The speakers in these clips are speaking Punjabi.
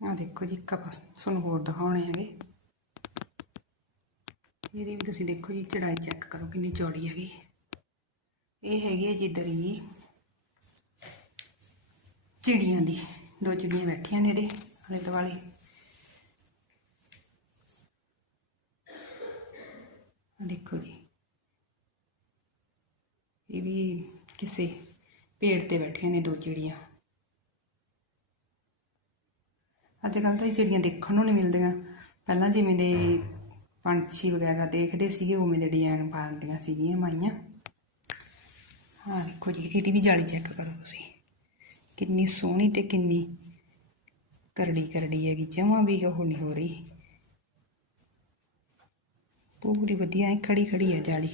ਆ ਦੇਖੋ ਜੀ, ਇੱਕ ਆਪਾਂ ਤੁਹਾਨੂੰ ਹੋਰ ਦਿਖਾਉਣੇ ਹੈਗੇ। ਇਹਦੀ ਵੀ ਤੁਸੀਂ ਦੇਖੋ ਜੀ, ਚੜਾਈ ਚੈੱਕ ਕਰੋ ਕਿੰਨੀ ਚੌੜੀ ਹੈਗੀ। ਇਹ ਹੈਗੀ ਹੈ ਜੀ ਦਰੀ ਚਿੜੀਆਂ ਦੀ, ਦੋ ਚਿੜੀਆਂ ਬੈਠੀਆਂ ਨੇ ਇਹਦੇ ਹਲੇ ਦੁਆਲੇ। ਦੇਖੋ ਜੀ, ਇਹ ਵੀ ਕਿਸੇ ਪੇੜ ਤੇ ਬੈਠੀਆਂ ਨੇ ਦੋ ਚਿੜੀਆਂ। ਅੱਜ ਕੱਲ੍ਹ ਤਾਂ ਇਹ ਚਿੜੀਆਂ ਦੇਖਣ ਨੂੰ ਨਹੀਂ ਮਿਲਦੀਆਂ। ਪਹਿਲਾਂ ਜਿਵੇਂ ਦੇ ਪੰਛੀ ਵਗੈਰਾ ਦੇਖਦੇ ਸੀਗੇ, ਉਵੇਂ ਦੇ ਡਿਜ਼ਾਈਨ ਪਾਉਂਦੀਆਂ ਸੀਗੀਆਂ ਮਾਈਆਂ। ਹਾਂ ਦੇਖੋ ਜੀ, ਇਹਦੀ ਵੀ ਜਾਲੀ ਚੈੱਕ ਕਰੋ ਤੁਸੀਂ। ਕਿੰਨੀ ਸੋਹਣੀ ਤੇ ਕਿੰਨੀ ਕਰੜੀ ਕਰੜੀ ਹੈਗੀ, ਜਮਾਂ ਵੀ ਉਹ ਨਹੀਂ ਹੋ ਰਹੀ। ਪੂਰੀ ਵਧੀਆ ਹੈ ਖੜੀ ਖੜੀ ਹੈ ਜਾਲੀ।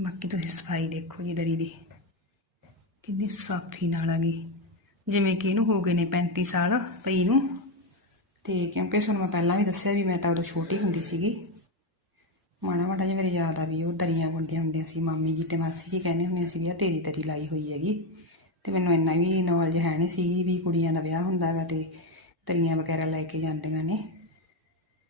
ਬਾਕੀ ਤੁਸੀਂ ਸਫ਼ਾਈ ਦੇਖੋ ਜੀ ਦਰੀ ਦੀ। ਕਿੰਨੀ ਸਾਫੀ ਨਾਲ ਆ ਗਈ। ਜਿਵੇਂ ਕਿ ਇਹਨੂੰ ਹੋ ਗਏ ਨੇ 35 ਸਾਲ ਪਈ ਨੂੰ। ਤੇ ਕਿਉਂਕਿ ਤੁਹਾਨੂੰ ਮੈਂ ਪਹਿਲਾਂ ਵੀ ਦੱਸਿਆ ਵੀ ਮੈਂ ਤਾਂ ਉਦੋਂ ਛੋਟੀ ਹੁੰਦੀ ਸੀਗੀ। ਮਾੜਾ ਮਾੜਾ ਜਿਹਾ ਮੇਰੇ ਯਾਦ ਆ ਵੀ ਉਹ ਦਰੀਆਂ ਬੁਣਦੀਆਂ ਹੁੰਦੀਆਂ ਸੀ। ਮਾਮੀ ਜੀ ਤੇ ਮਾਸੀ ਜੀ ਕਹਿੰਦੇ ਹੁੰਦੇ ਸੀ ਵੀ ਆ ਤੇਰੀ ਤਰੀ ਲਾਈ ਹੋਈ ਹੈਗੀ। ਤੇ ਮੈਨੂੰ ਇੰਨਾ ਵੀ ਨੌਲੇਜ ਹੈ ਨਹੀਂ ਸੀ ਵੀ ਕੁੜੀਆਂ ਦਾ ਵਿਆਹ ਹੁੰਦਾ ਹੈਗਾ ਤੇ ਤਰੀਆਂ ਵਗੈਰਾ ਲੈ ਕੇ ਜਾਂਦੀਆਂ ਨੇ।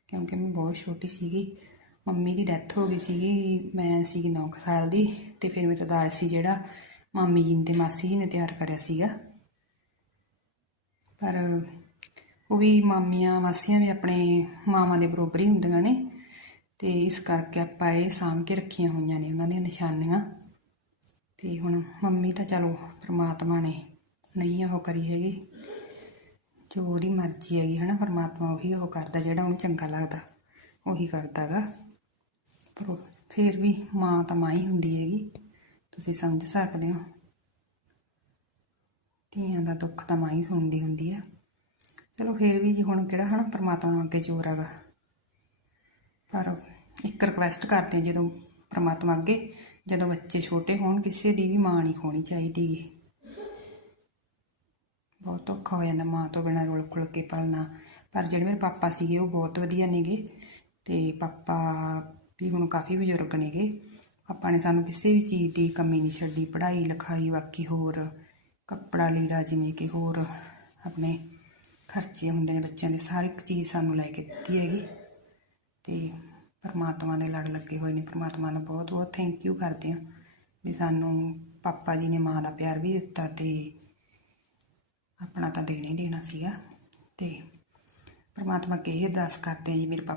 ਕਿਉਂਕਿ ਮੈਂ ਬਹੁਤ ਛੋਟੀ ਸੀਗੀ। ਮੰਮੀ ਦੀ ਡੈਥ ਹੋ ਗਈ ਸੀਗੀ, ਮੈਂ ਸੀਗੀ 9 ਸਾਲ ਦੀ ਤੇ ਫਿਰ ਮੇਰਾ ਦਾਜ ਸੀ ਜਿਹੜਾ ਮਾਮੀ ਜੀ ਤੇ ਮਾਸੀ ਜੀ ਨੇ ਤਿਆਰ ਕਰਿਆ ਸੀਗਾ। ਪਰ ਉਹ ਵੀ ਮਾਮੀਆਂ, ਮਾਸੀਆਂ ਵੀ ਆਪਣੇ ਮਾਵਾਂ ਦੇ ਬਰੋਬਰ ਹੀ ਹੁੰਦੀਆਂ ਨੇ ਤੇ ਇਸ ਕਰਕੇ ਆਪਾਂ ਇਹ ਸਾਂਭ ਕੇ ਰੱਖੀਆਂ ਹੋਈਆਂ ਨੇ ਉਹਨਾਂ ਦੀਆਂ ਨਿਸ਼ਾਨੀਆਂ। ਤੇ ਹੁਣ ਮੰਮੀ ਤਾਂ ਚਲੋ ਪ੍ਰਮਾਤਮਾ ਨੇ ਨਹੀਂ ਉਹ ਕਰੀ ਹੈਗੀ, ਜੋ ਉਹਦੀ ਮਰਜ਼ੀ ਹੈਗੀ ਹਨਾ, ਪਰਮਾਤਮਾ ਉਹੀ ਉਹ ਕਰਦਾ ਜਿਹੜਾ ਉਹਨੂੰ ਚੰਗਾ ਲੱਗਦਾ, ਉਹੀ ਕਰਦਾਗਾ। ਪਰ ਫਿਰ ਵੀ ਮਾਂ ਤਾਂ ਮਾਂ ਹੀ ਹੁੰਦੀ ਹੈਗੀ। ਤੁਸੀਂ ਸਮਝ ਸਕਦੇ ਹੋ। ਧੀਆਂ ਦਾ ਦੁੱਖ ਤਾਂ ਮਾਂ ਹੀ ਸੁਣਦੀ ਹੁੰਦੀ ਆ। ਚਲੋ ਫਿਰ ਵੀ ਜੀ ਹੁਣ ਕਿਹੜਾ ਹਨਾ ਪਰਮਾਤਮਾ ਅੱਗੇ ਜ਼ੋਰ ਹੈਗਾ। ਪਰ ਇੱਕ ਰਿਕਵੈਸਟ ਕਰਦੇ ਹਾਂ ਜਦੋਂ ਪਰਮਾਤਮਾ ਅੱਗੇ, ਜਦੋਂ ਬੱਚੇ ਛੋਟੇ ਹੋਣ, ਕਿਸੇ ਦੀ ਵੀ ਮਾਂ ਨਹੀਂ ਹੋਣੀ ਚਾਹੀਦੀ। ਬਹੁਤ ਔਖਾ ਹੋ ਜਾਂਦਾ ਮਾਂ ਤੋਂ ਬਿਨਾਂ ਰੁਲ ਖੁਲ ਕੇ ਪਲਣਾ। ਪਰ ਜਿਹੜੇ ਮੇਰੇ ਪਾਪਾ ਸੀਗੇ ਉਹ ਬਹੁਤ ਵਧੀਆ ਨੇਗੇ। ਤੇ ਪਾਪਾ ਵੀ ਹੁਣ ਕਾਫੀ ਬਜ਼ੁਰਗ ਨੇਗੇ। ਪਾਪਾ ਨੇ ਸਾਨੂੰ ਕਿਸੇ ਵੀ ਚੀਜ਼ ਦੀ ਕਮੀ ਨਹੀਂ ਛੱਡੀ, ਪੜ੍ਹਾਈ, ਲਿਖਾਈ, ਬਾਕੀ ਹੋਰ, ਕੱਪੜਾ ਲੀੜਾ ਜਿਵੇਂ ਕਿ ਹੋਰ ਆਪਣੇ ਖਰਚੇ ਹੁੰਦੇ ਨੇ ਬੱਚਿਆਂ ਦੇ, ਹਰ ਇੱਕ ਚੀਜ਼ ਸਾਨੂੰ ਲੈ ਕੇ ਦਿੱਤੀ ਹੈਗੀ। ਤੇ ਪਰਮਾਤਮਾ ਦੇ ਲੜ ਲੱਗੇ ਹੋਏ ਨੇ। ਪਰਮਾਤਮਾ ਦਾ ਬਹੁਤ ਬਹੁਤ ਥੈਂਕ ਯੂ ਕਰਦੇ ਹਾਂ ਵੀ ਸਾਨੂੰ ਪਾਪਾ ਜੀ ਨੇ ਮਾਂ ਦਾ ਪਿਆਰ ਵੀ ਦਿੱਤਾ ਤੇ ਆਪਣਾ ਤਾਂ ਦੇਣਾ ਹੀ ਦੇਣਾ ਸੀਗਾ। ਤੇ ਪਰਮਾਤਮਾ ਅੱਗੇ ਅਰਦਾਸ ਕਰਦੇ ਹਾਂ ਜੀ, ਮੇਰੇ ਪਾਪਾ